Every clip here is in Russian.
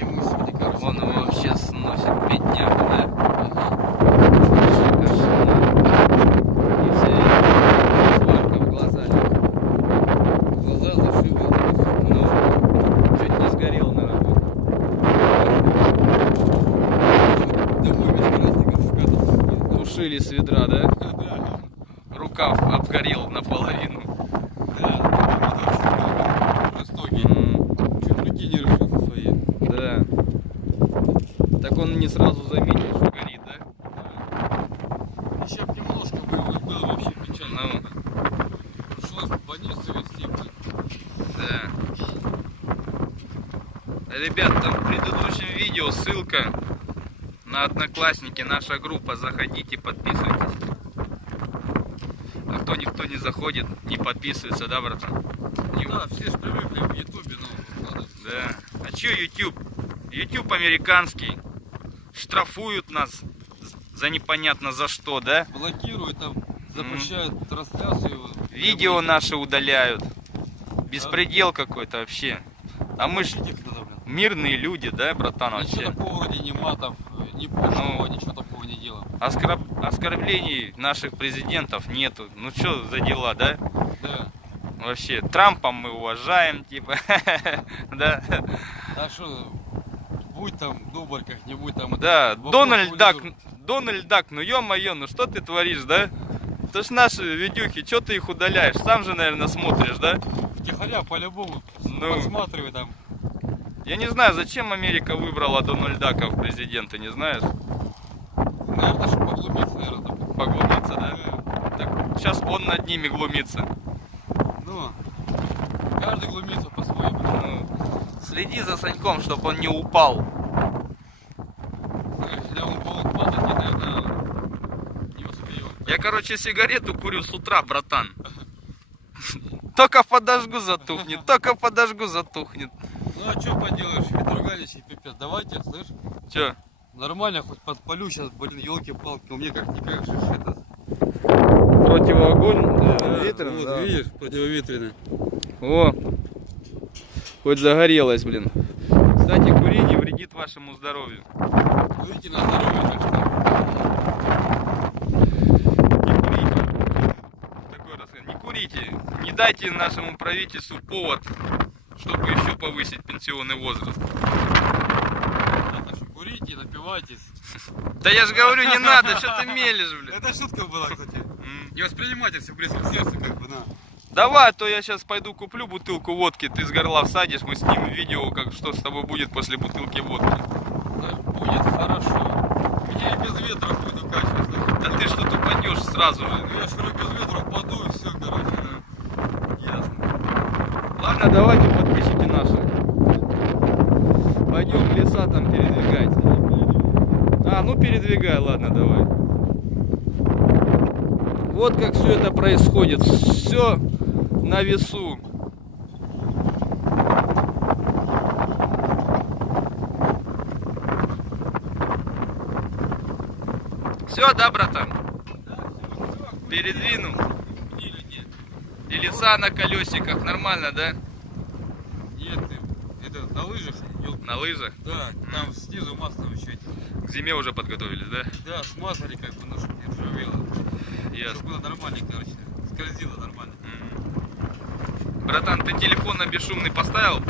Ему сегодня, короче, Он его вообще сносит, бедняк, да? И вся сварка в глаза лезет. глаза зашибы. Ну, чуть не сгорел на работе. Домой без красников спрятал. Тушили с ведра, да? Да, Рукав обгорел наполовину. да, жестокий. Чуть руки не решился свои. Да. Так он не сразу заметил, что горит, да? Еще б немножко было вообще печально. Ну. Пришлось в больницу везти. Да. Ребят, там в предыдущем видео ссылка на Одноклассники, наша группа, заходите, подписывайтесь. А кто никто не заходит, не подписывается, да, братан? Да, все ж привыкли в Ютубе, ну, надо. Да. А чё YouTube? YouTube американский. Штрафуют нас за непонятно за что, да? Блокируют там, запрещают трансляцию. Видео наши удаляют. Беспредел какой-то вообще. А мы ж мирные люди, да, братан, Ничего вообще? такого вроде ни матов, ни пошлого, ничего такого не делаем. Оскорблений наших президентов нету. Ну что за дела, да? Да. Вообще, Трампа мы уважаем, типа, да? А что, будь там добр как-нибудь там. Да, вопрос Дональд Дак, ну ё-моё, ну что ты творишь, да? Это ж наши видюхи, что ты их удаляешь? Сам же, наверное, смотришь, да? Втихаря по-любому Ну. подсматривай там. Я не знаю, зачем Америка выбрала Дональда Дака в президенты, не знаешь? Наверное, чтобы поглубиться, наверное, там. Поглумиться, да? Так сейчас он над ними глумится. Ну, каждый глумится по-своему. Ну, следи за Саньком, чтобы он не упал. Если он будет падать, я, наверное, не успею. Я, короче, сигарету курю с утра, братан. Только подожгу затухнет, только подожгу затухнет. Ну а что поделаешь, ветруганище пипец. Давайте, слышь, Че? нормально хоть подпалю сейчас, блин, елки-палки, у меня как-никак же это. Противоогонь ветром, вот, да. Видишь, противоветренный. О, хоть загорелось, блин. Кстати, курение вредит вашему здоровью. Курите на здоровье, так что. Не курите. Такой рассказ. Не курите. Не дайте нашему правительству повод, чтобы еще повысить пенсионный возраст. Так что курите, напивайтесь. Да я же говорю, не надо, что ты мелешь, блин. Это шутка была, кстати. Не воспринимайте все близко к сердцу, как бы, на. Давай, а то я сейчас пойду куплю бутылку водки, ты с горла всадишь, мы снимем видео, как что с тобой будет после бутылки водки. Знаешь, будет хорошо. Меня и без ветра будет укачивать, знаешь. Да ты что-то упадешь сразу же. Ну я ж говорю, без ветра упаду и все, короче, да. Ясно. Ладно, давайте, подписчики наши. Пойдем леса там передвигать. А, ну передвигай, ладно, давай. Вот как все это происходит. Все на весу. Все, да, братан? Передвинул. И леса на колесиках. Нормально, да? Нет, это на лыжах. На лыжах? Да, там снизу маслом еще эти. К зиме уже подготовились, да? Да, смазали как бы, ну, чтобы не ржавело. Ясно. Чтобы было нормально, короче. Скользило нормально. Братан, ты телефон на бесшумный поставил?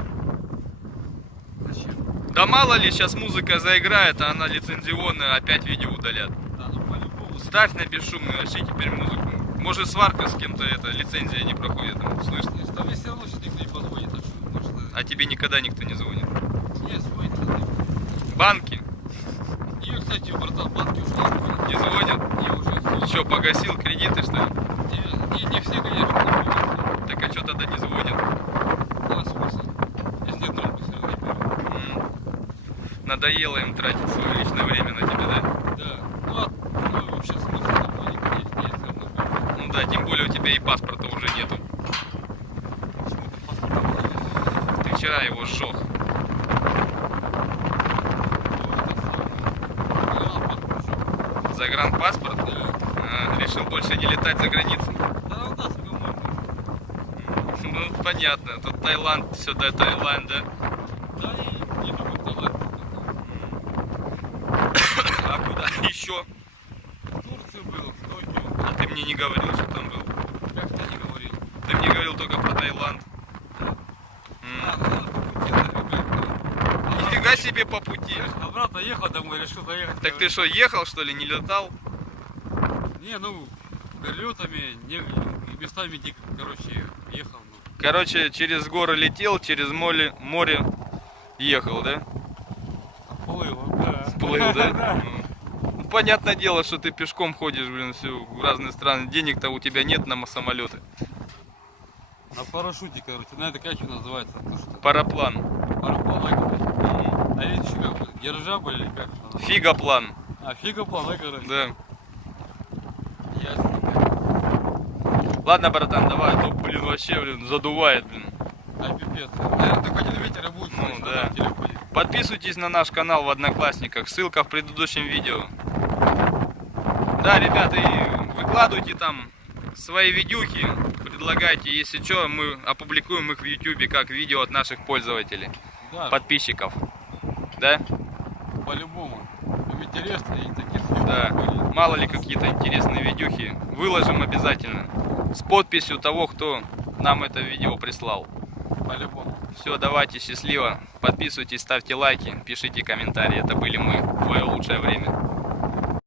Зачем? Да мало ли, сейчас музыка заиграет, а она лицензионная, опять видео удалят. Да, ну по-любому. Ставь на бесшумный, вообще теперь музыку. Может, сварка с кем-то, это лицензия не проходит, слышно? Там мне все равно сейчас никто не позвонит, так что, может, А тебе никогда никто не звонит. нет, звонит. Банки И, кстати, братан, банки ушла. не звонят? Не, уже все. Что, погасил кредиты, что ли? Не все, конечно, не все. Так а что тогда не звонят? Да, смысл. Если нет трубки, все равно не берут. Надоело им тратить свое личное время на тебя, да? Да. Ну, вообще смысл такой никто не все равно. Ну да, тем более у тебя и паспорта уже нету. Почему-то паспорт. Ты вчера его сжег. Загранпаспорт? Да. Решил больше не летать за границу. Да, у нас его можно. Ну, понятно. Тут Таиланд, все до Таиланда. Да, и не думаю. Турции был, в Токио. А ты мне не говорил, что там был. Как ты не говорил? Ты мне говорил только про Таиланд. Надо по пути заехать. Нифига себе по пути. Обратно ехал домой, решил заехать. Так ты что, ехал что ли, не летал? Не, ну, вертолетами, местами дико, короче, ехал. Ну. Короче, через горы летел, через море ехал, да? Плыл, да. Плыл, да? Ну, понятное дело, что ты пешком ходишь, блин, все в разные страны. Денег-то у тебя нет на самолеты. На парашюте, короче, на это как его называется? То, что... Параплан. Параплан, да, короче. А это еще как бы, дирижабль или как? Фигоплан. А, фигоплан, да, короче. Да. Ясно. Ладно, братан, давай, а то, блин, вообще, блин, задувает, блин. А, пипец. Наверное, только один ветер и будет. Ну, слышно, да. в телефоне. Подписывайтесь на наш канал в Одноклассниках, ссылка в предыдущем видео. Да, ребята, и выкладывайте там свои видюхи, предлагайте, если что, мы опубликуем их в YouTube как видео от наших пользователей, Да, подписчиков. Да? по-любому. Им интересно, и таких Да. будет. Мало ли какие-то интересные видюхи. Выложим обязательно. С подписью того, кто нам это видео прислал. По-любому. Все, давайте, счастливо. Подписывайтесь, ставьте лайки, пишите комментарии. Это были мы. Твое лучшее время.